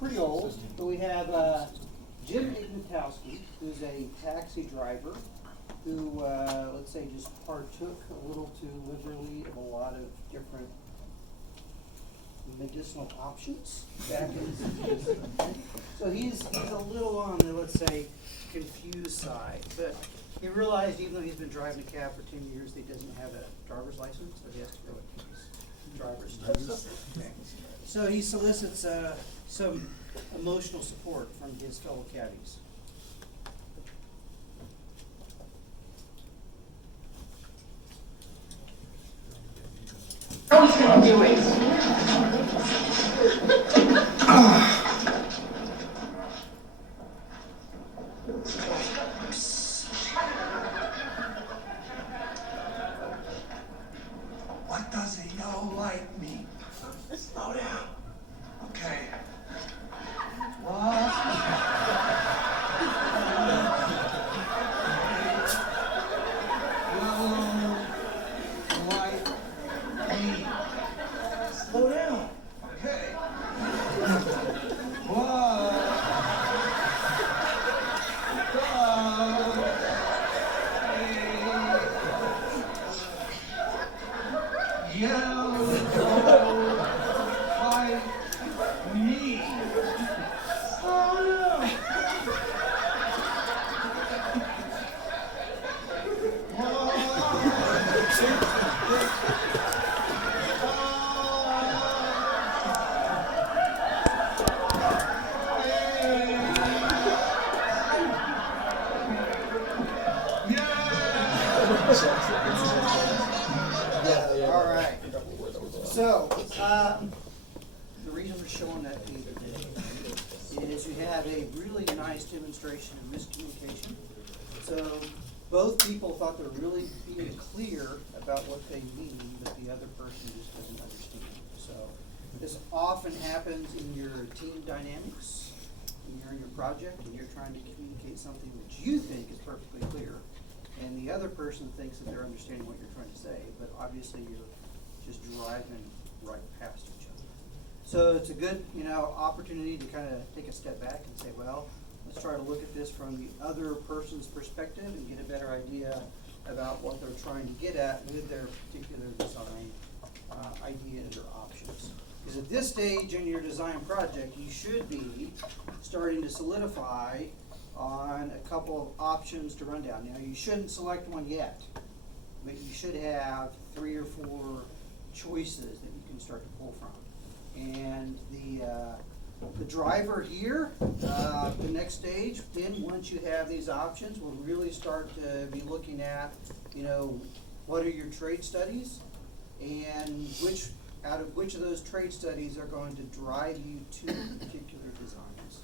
pretty old, but we have Jim Ignatowski, who's a taxi driver who, let's say, just partook a little too liberally of a lot of different medicinal options back in his youth. So he's a little on the, let's say, confused side. But he realized, even though he's been driving a cab for 10 years, that he doesn't have a driver's license, so he has to go with his driver's license. Okay. So he solicits some emotional support from his fellow caddies. How he's gonna do it? What does a yellow light mean? Slow down. Okay. What? Yellow light mean? Slow down. Okay. What? Yellow light mean? Slow down. All right. So, the reason we're showing that to you today is you have a really nice demonstration of miscommunication. So, both people thought they were really being clear about what they mean, but the other person just doesn't understand. So, this often happens in your team dynamics, when you're in your project and you're trying to communicate something that you think is perfectly clear, and the other person thinks that they're understanding what you're trying to say, but obviously you're just driving right past each other. So it's a good, opportunity to kind of take a step back and say, well, let's try to look at this from the other person's perspective and get a better idea about what they're trying to get at with their particular design ideas or options. Because at this stage in your design project, you should be starting to solidify on a couple of options to run down. Now, you shouldn't select one yet, but you should have 3 or 4 choices that you can start to pull from. And the driver here, the next stage, then once you have these options, we'll really start to be looking at, what are your trade studies and which of those trade studies are going to drive you to particular designs.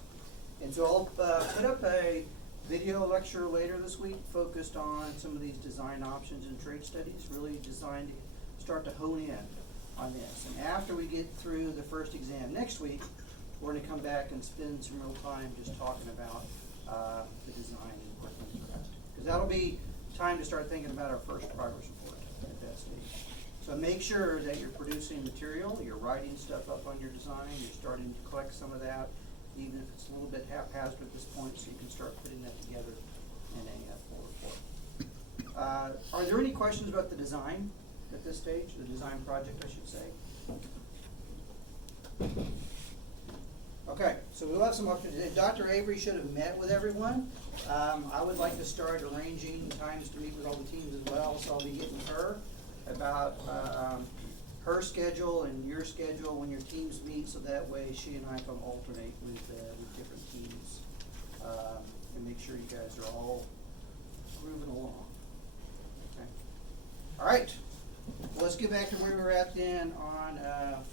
And so I'll put up a video lecture later this week focused on some of these design options and trade studies, really designed to start to hone in on this. And after we get through the first exam next week, we're going to come back and spend some real time just talking about the design and working on the craft. Because that'll be time to start thinking about our first progress report at that stage. So make sure that you're producing material, you're writing stuff up on your design, you're starting to collect some of that, even if it's a little bit haphazard at this point, so you can start putting that together in a full report. Are there any questions about the design at this stage, the design project, I should say? Okay, so we'll have some opportunities. Dr. Avery should have met with everyone. I would like to start arranging times to meet with all the teams as well, so I'll be getting with her about her schedule and your schedule when your teams meet, so that way she and I can alternate with different teams and make sure you guys are all moving along. Okay. All right. Well, let's get back to where we were at then on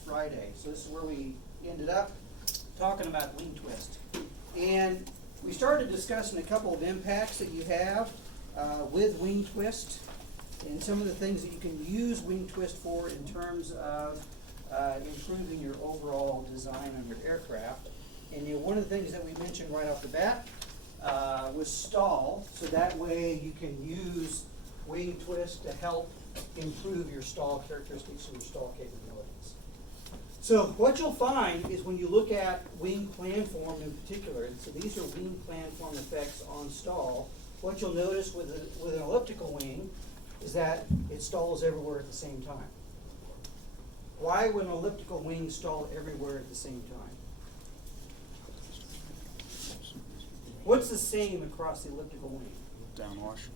Friday. So this is where we ended up talking about wing twist. And we started discussing a couple of impacts that you have with wing twist and some of the things that you can use wing twist for in terms of improving your overall design on your aircraft. And one of the things that we mentioned right off the bat was stall, so that way you can use wing twist to help improve your stall characteristics and your stall capabilities. So what you'll find is when you look at wing plan form in particular, and so these are wing plan form effects on stall, what you'll notice with an elliptical wing is that it stalls everywhere at the same time. Why would an elliptical wing stall everywhere at the same time? What's the same across the elliptical wing? Downwash.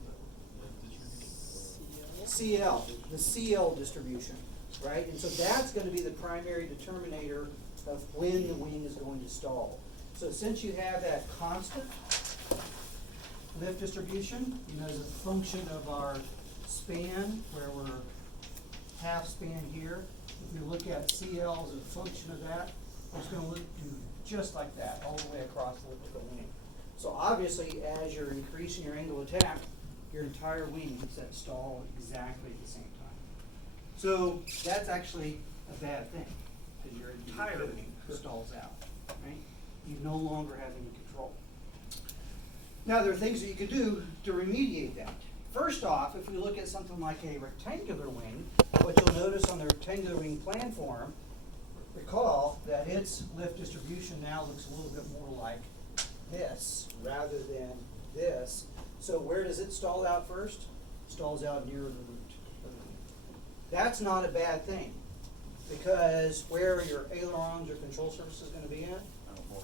CL, the CL distribution, right? And so that's going to be the primary determinator of when the wing is going to stall. So since you have that constant lift distribution, you know, as a function of our span, where we're half span here, if you look at CL as a function of that, it's going to look just like that all the way across the elliptical wing. So obviously, as you're increasing your angle of attack, your entire wing is at stall exactly at the same time. So that's actually a bad thing, because your entire wing stalls out, right? You no longer have any control. Now, there are things that you could do to remediate that. First off, if we look at something like a rectangular wing, what you'll notice on the rectangular wing plan form, recall that its lift distribution now looks a little bit more like this rather than this. So where does it stall out first? Stalls out near the root of the wing. That's not a bad thing, because where are your ailerons or control surfaces going to be at?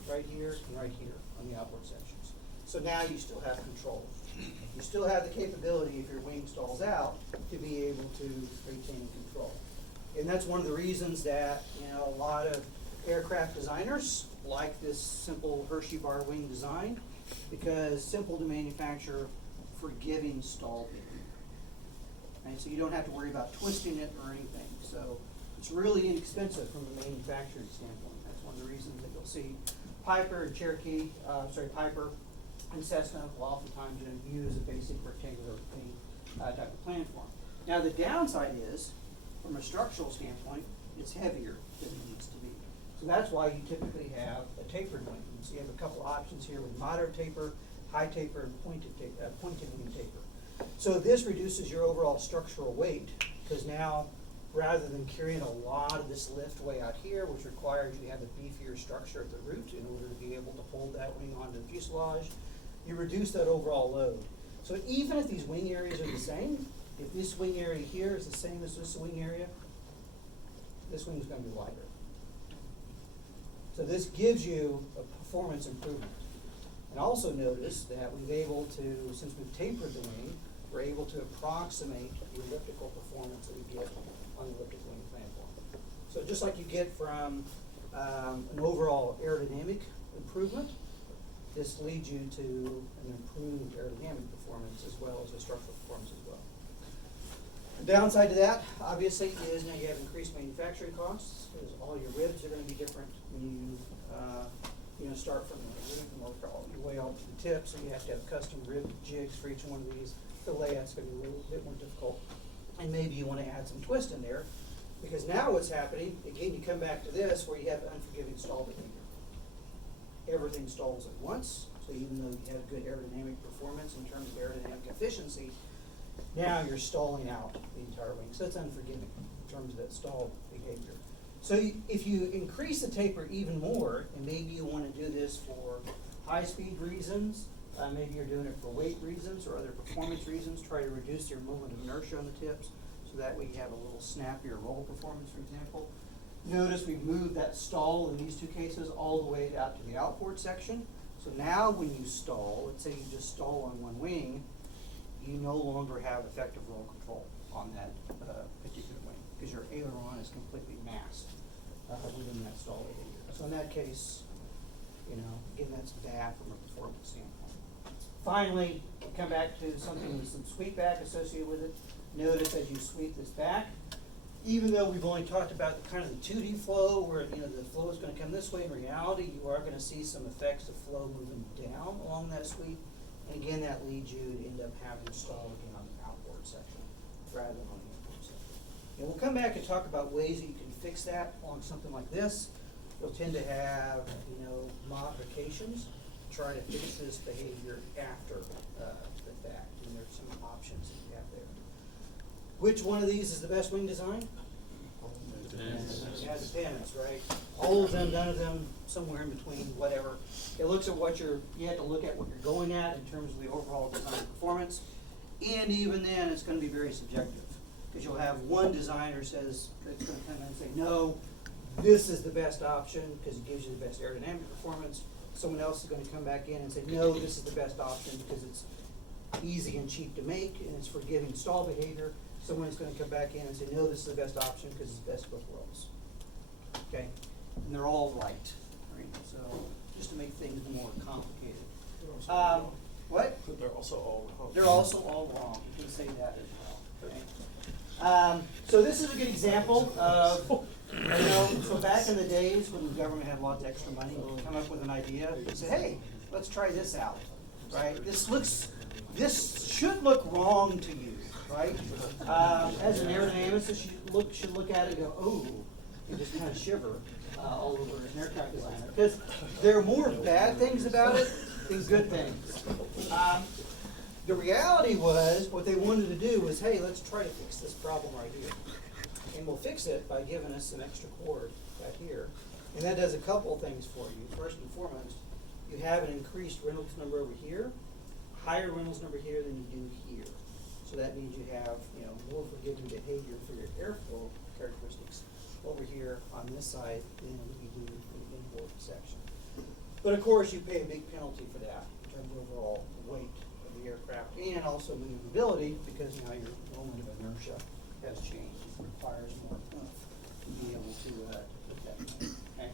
Right here and right here on the outboard sections. So now you still have control. You still have the capability, if your wing stalls out, to be able to retain control. And that's one of the reasons that, you know, a lot of aircraft designers like this simple Hershey bar wing design, because simple to manufacture, forgiving stall beam. Right? So you don't have to worry about twisting it or anything. So it's really inexpensive from a manufacturing standpoint. That's one of the reasons that you'll see Piper and Cherokee, Piper and Cessna will oftentimes use a basic rectangular wing type of plan form. Now the downside is, from a structural standpoint, it's heavier than it needs to be. So that's why you typically have a tapered wing. So you have a couple options here with moderate taper, high taper, and pointed wing taper. So this reduces your overall structural weight, because now, rather than carrying a lot of this lift way out here, which requires you have a beefier structure at the root in order to be able to hold that wing onto the fuselage, you reduce that overall load. So even if these wing areas are the same, if this wing area here is the same as this wing area, this wing is going to be lighter. So this gives you a performance improvement. And also notice that we've able to, since we've tapered the wing, we're able to approximate the elliptical performance that we get on the elliptic wing platform. So just like you get from an overall aerodynamic improvement, this leads you to an improved aerodynamic performance as well as a structural performance as well. The downside to that, obviously, is now you have increased manufacturing costs, because all your ribs are going to be different when you start from the rib and work all your way out to the tip, so you have to have custom rib jigs for each one of these. The layout's going to be a little bit more difficult, and maybe you want to add some twist in there, because now what's happening, again, you come back to this where you have unforgiving stall behavior. Everything stalls at once, so even though you have good aerodynamic performance in terms of aerodynamic efficiency, now you're stalling out the entire wing. So it's unforgiving in terms of that stall behavior. So if you increase the taper even more, and maybe you want to do this for high-speed reasons, maybe you're doing it for weight reasons or other performance reasons, try to reduce your moment of inertia on the tips, so that way you have a little snappier roll performance, for example. Notice we've moved that stall in these two cases all the way out to the outboard section. So now when you stall, let's say you just stall on one wing, you no longer have effective roll control on that particular wing, because your aileron is completely masked within that stall behavior. So in that case, again, that's bad from a performance standpoint. Finally, come back to something with some sweep back associated with it. Notice as you sweep this back, even though we've only talked about the kind of the 2D flow, where the flow is going to come this way, in reality, you are going to see some effects of flow moving down along that sweep. And again, that leads you to end up having to stall again on the outboard section rather than on the inboard section. And we'll come back and talk about ways that you can fix that on something like this. You'll tend to have, modifications to try to fix this behavior after the fact. And there's some options that you have there. Which one of these is the best wing design? It has pins, right? All of them, none of them, somewhere in between, whatever. It looks at what you have to look at what you're going at in terms of the overall design performance. And even then, it's gonna be very subjective. Because you'll have one designer says, that's gonna come in and say, no, this is the best option, because it gives you the best aerodynamic performance. Someone else is gonna come back in and say, no, this is the best option because it's easy and cheap to make and it's forgiving stall behavior. Someone's gonna come back in and say, no, this is the best option because it's best of both worlds. Okay? And they're all right, So, just to make things more complicated. What? They're also all wrong. They're also all wrong, you can say that as well, okay? So this is a good example of, so back in the days when the government had lots of extra money, we'd come up with an idea, and say, hey, let's try this out, right? This should look wrong to you, right? As an aerodynamicist, you should look at it and go, oh, and just kind of shiver all over an aircraft designer. Because there are more bad things about it than good things. The reality was, what they wanted to do was, hey, let's try to fix this problem right here. And we'll fix it by giving us some extra cord back here. And that does a couple things for you. First and foremost, you have an increased Reynolds number over here, higher Reynolds number here than you do here. So that means you have, more forgiving behavior for your airflow characteristics over here on this side than you do in the inboard section. But of course, you pay a big penalty for that in terms of overall weight of the aircraft and also maneuverability because now your moment of inertia has changed. It requires more oomph to be able to put that in. Okay?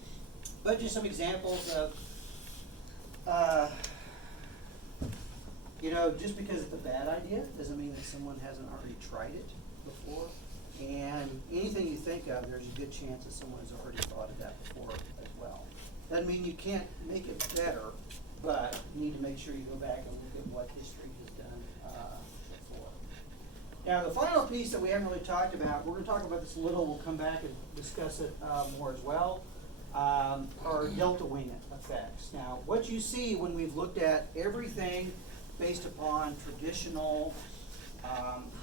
But just some examples of, just because it's a bad idea doesn't mean that someone hasn't already tried it before. And anything you think of, there's a good chance that someone has already thought of that before as well. Doesn't mean you can't make it better, but you need to make sure you go back and look at what history has done before. Now, the final piece that we haven't really talked about, we're going to talk about this a little, we'll come back and discuss it more as well, are delta wing effects. Now, what you see when we've looked at everything based upon traditional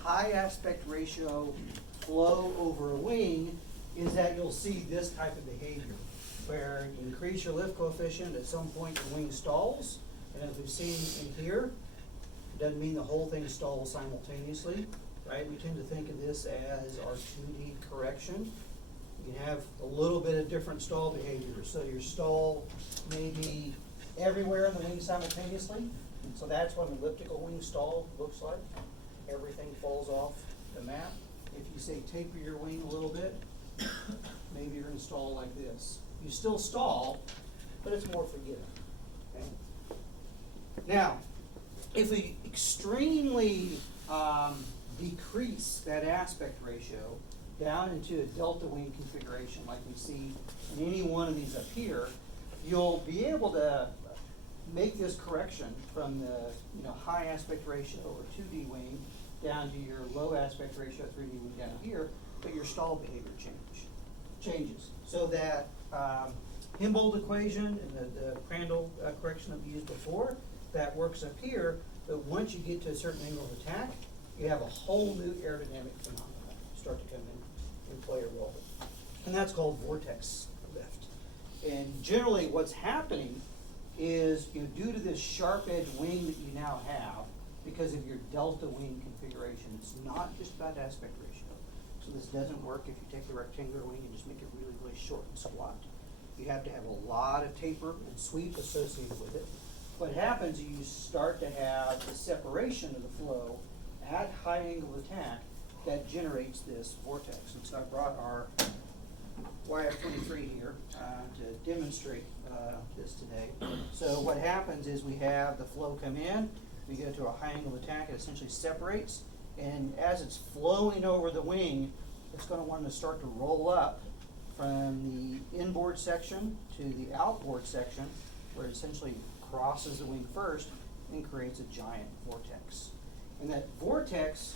high aspect ratio flow over a wing is that you'll see this type of behavior where you increase your lift coefficient, at some point the wing stalls, and as we've seen in here, it doesn't mean the whole thing stalls simultaneously, right? We tend to think of this as our 2D correction. You can have a little bit of different stall behavior, so your stall may be everywhere in the wing simultaneously, so that's what an elliptical wing stall looks like. Everything falls off the map. If you say taper your wing a little bit, maybe you're going to stall like this. You still stall, but it's more forgiving. Okay? Now, if we extremely decrease that aspect ratio down into a delta wing configuration like we see in any one of these up here, you'll be able to make this correction from the high aspect ratio or 2D wing down to your low aspect ratio 3D wing down here, but your stall behavior changes. So that Humboldt equation and the Prandtl correction that we used before, that works up here, but once you get to a certain angle of attack, you have a whole new aerodynamic phenomenon start to come in and play a role. And that's called vortex lift. And generally what's happening is due to this sharp edge wing that you now have, because of your delta wing configuration, it's not just about aspect ratio. So this doesn't work if you take the rectangular wing and just make it really, really short and squat. You have to have a lot of taper and sweep associated with it. What happens is you start to have the separation of the flow at high angle attack that generates this vortex. And so I brought our YF23 here to demonstrate this today. So what happens is we have the flow come in, we go to a high angle attack, it essentially separates, and as it's flowing over the wing, it's going to want to start to roll up from the inboard section to the outboard section, where it essentially crosses the wing first and creates a giant vortex. And that vortex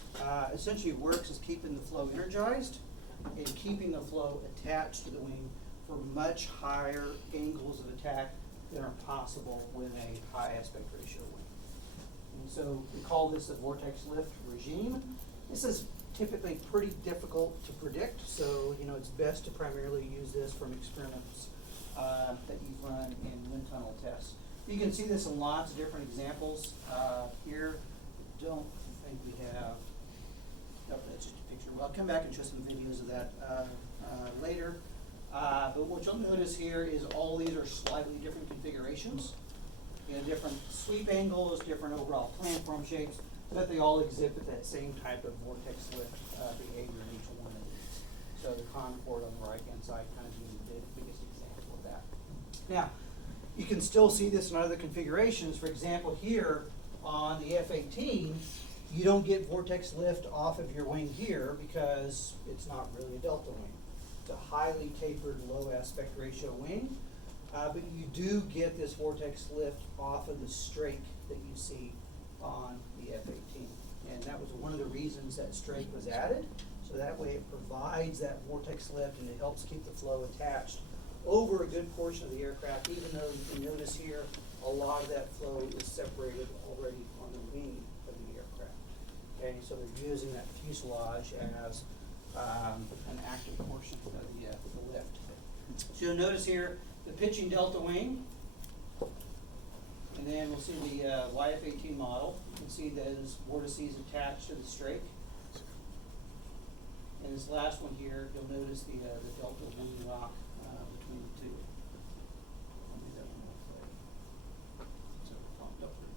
essentially works as keeping the flow energized and keeping the flow attached to the wing for much higher angles of attack than are possible with a high aspect ratio wing. And so we call this the vortex lift regime. This is typically pretty difficult to predict, so, you know, it's best to primarily use this from experiments that you've run in wind tunnel tests. You can see this in lots of different examples. Here, don't think we have, nope, that's just a picture. Well, I'll come back and show some videos of that later. But what you'll notice here is all these are slightly different configurations. You know, different sweep angles, different overall planform shapes, but they all exhibit that same type of vortex lift behavior in each one of these. So the Concord on the right-hand side kind of being the biggest example of that. Now, you can still see this in other configurations. For example, here on the F-18, you don't get vortex lift off of your wing here because it's not really a delta wing. It's a highly tapered, low aspect ratio wing, but you do get this vortex lift off of the strake that you see on the F-18. And that was one of the reasons that strake was added. So that way it provides that vortex lift and it helps keep the flow attached over a good portion of the aircraft, even though you can notice here a lot of that flow is separated already on the wing of the aircraft. Okay, so they're using that fuselage as an active portion of the lift. So you'll notice here the pitching delta wing, and then we'll see the YF-18 model. You can see those vortices attached to the strake. And this last one here, you'll notice the delta wing lock between the two. Maybe that one will play. So, nope, there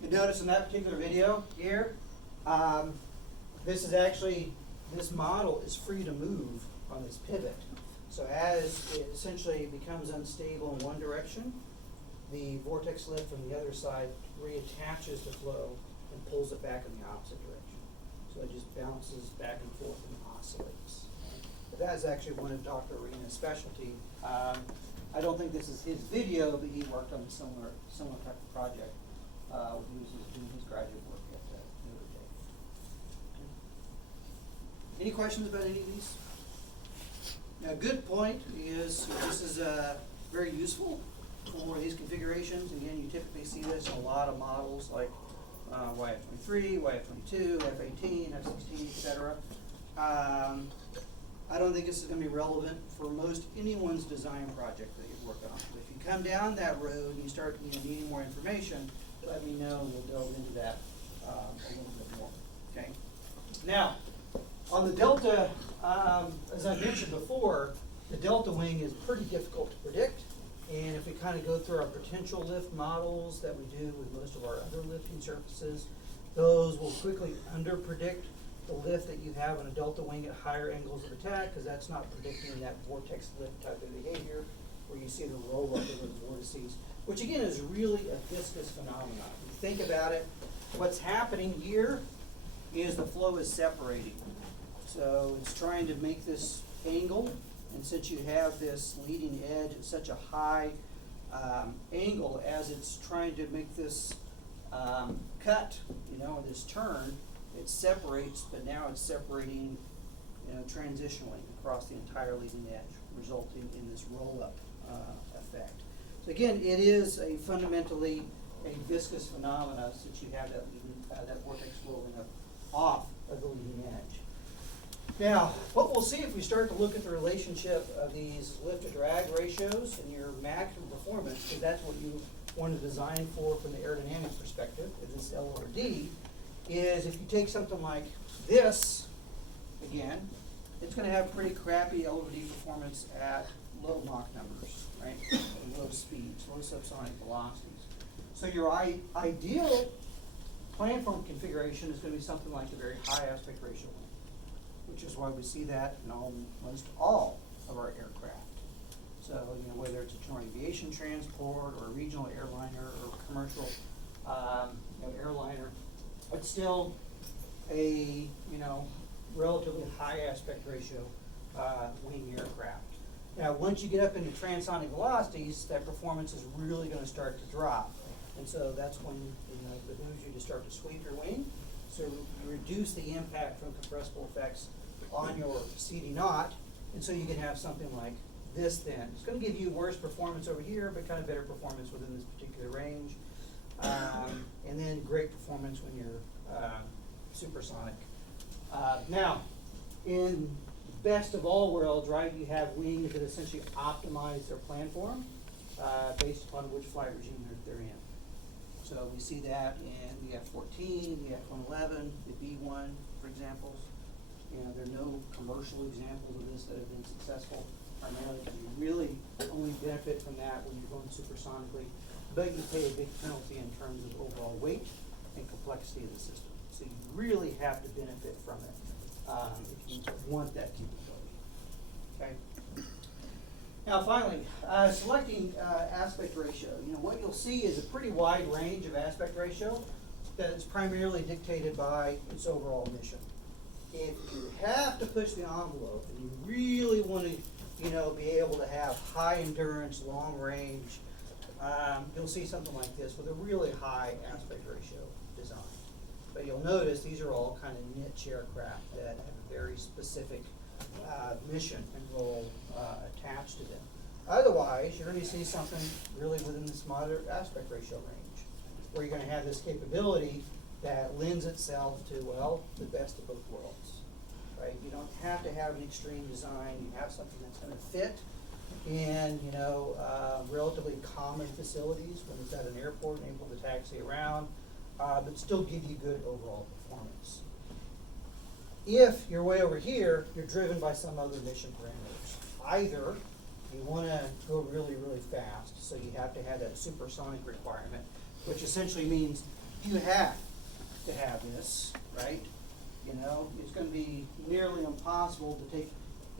we go. You notice in that particular video here, this is actually, this model is free to move on this pivot. So as it essentially becomes unstable in one direction, the vortex lift from the other side reattaches the flow and pulls it back in the opposite direction. So it just bounces back and forth and oscillates. But that is actually one of Dr. Arena's specialty. I don't think this is his video, but he worked on a similar type of project. He was doing his graduate work at Notre Dame. Any questions about any of these? Now, a good point is this is very useful for these configurations. Again, you typically see this in a lot of models like YF-23, YF-22, F-18, F-16, etc. I don't think this is going to be relevant for most anyone's design project that you work on. If you come down that road and you start needing more information, let me know and we'll delve into that a little bit more. Okay. Now, on the Delta, as I mentioned before, the Delta wing is pretty difficult to predict. And if we kind of go through our potential lift models that we do with most of our other lifting surfaces, those will quickly under-predict the lift that you have on a Delta wing at higher angles of attack, because that's not predicting that vortex lift type of behavior where you see the roll up of the vortices, which again is really a viscous phenomenon. If you think about it, what's happening here is the flow is separating. So it's trying to make this angle, and since you have this leading edge at such a high angle as it's trying to make this cut, this turn, it separates, but now it's separating, transitionally across the entire leading edge, resulting in this roll-up effect. So again, it is a fundamentally a viscous phenomena since you have that vortex rolling up off of the leading edge. Now, what we'll see if we start to look at the relationship of these lift to drag ratios and your maximum performance, because that's what you want to design for from the aerodynamic perspective, is this L over D, is if you take something like this, again, it's going to have pretty crappy L over D performance at low Mach numbers, right? Low speeds, low subsonic velocities. So your ideal planform configuration is going to be something like a very high aspect ratio one, which is why we see that in almost all of our aircraft. So, whether it's a joint aviation transport or a regional airliner or a commercial airliner, it's still a relatively high aspect ratio wing aircraft. Now, once you get up into transonic velocities, that performance is really going to start to drop, and so that's when it behooves you to start to sweep your wing, so you reduce the impact from compressible effects on your CD0, and so you can have something like this. Then it's going to give you worse performance over here, but kind of better performance within this particular range, and then great performance when you're supersonic. Now, in best of all worlds, right, you have wings that essentially optimize their plan for them based upon which flight regime they're in. So we see that in the F-14, the F-111, the B-1, for examples. You know, there are no commercial examples of this that have been successful. Primarily, you really only benefit from that when you're going supersonically, but you pay a big penalty in terms of overall weight and complexity of the system. So you really have to benefit from it if you want that capability. Okay. Now, finally, selecting aspect ratio. You know, what you'll see is a pretty wide range of aspect ratio that is primarily dictated by its overall mission. If you have to push the envelope and you really want to, you know, be able to have high endurance, long range, you'll see something like this with a really high aspect ratio design. But you'll notice these are all kind of niche aircraft that have a very specific mission and role attached to them. Otherwise, you're going to see something really within this moderate aspect ratio range, where you're going to have this capability that lends itself to, well, the best of both worlds, right? You don't have to have an extreme design. You have something that's going to fit in, you know, relatively common facilities when it's at an airport and able to taxi around, but still give you good overall performance. If you're way over here, you're driven by some other mission parameters. Either you want to go really, really fast, so you have to have that supersonic requirement, which essentially means you have to have this, right? You know, it's going to be nearly impossible to take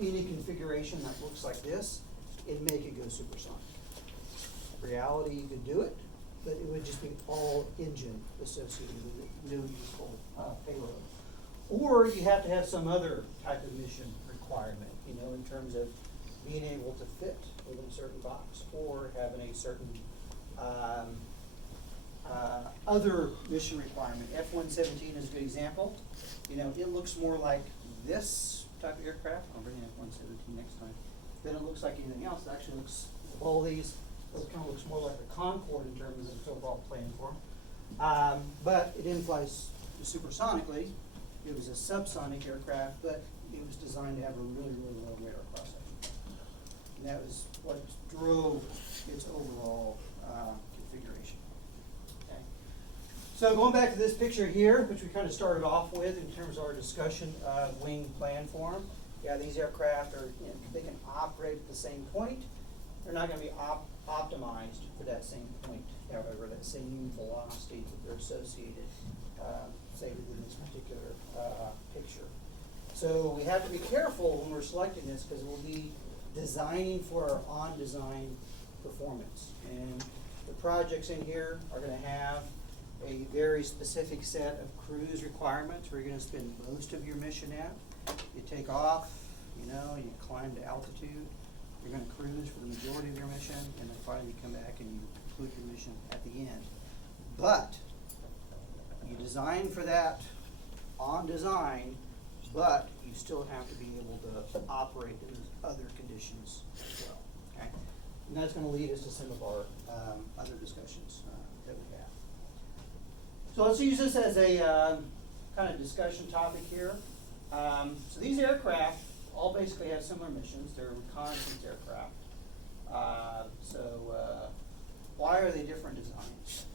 any configuration that looks like this and make it go supersonic. In reality, you could do it, but it would just be all engine associated with it, no useful payload. Or you have to have some other type of mission requirement, you know, in terms of being able to fit within a certain box or having a certain other mission requirement. F-117 is a good example. You know, it looks more like this type of aircraft. I'll bring in F-117 next time. Then it looks like anything else. It actually looks, all these, it kind of looks more like a Concorde in terms of its overall plan form. But it didn't fly supersonically. It was a subsonic aircraft, but it was designed to have a really, really low radar cross section. And that was what drove its overall configuration. Okay. So going back to this picture here, which we kind of started off with in terms of our discussion of wing plan form. Yeah, these aircraft are, you know, they can operate at the same point. They're not going to be optimized for that same point, however, that same velocity that they're associated, say, within this particular picture. So we have to be careful when we're selecting this because we'll be designing for our on-design performance. And the projects in here are going to have a very specific set of cruise requirements where you're going to spend most of your mission at. You take off, you know, you climb to altitude. You're going to cruise for the majority of your mission, and then finally you come back and you conclude your mission at the end. But you design for that on design, but you still have to be able to operate in other conditions as well. Okay, and that's going to lead us to some of our other discussions that we have. So let's use this as a kind of discussion topic here. So these aircraft all basically have similar missions. They're reconnaissance aircraft. Why are they different designs?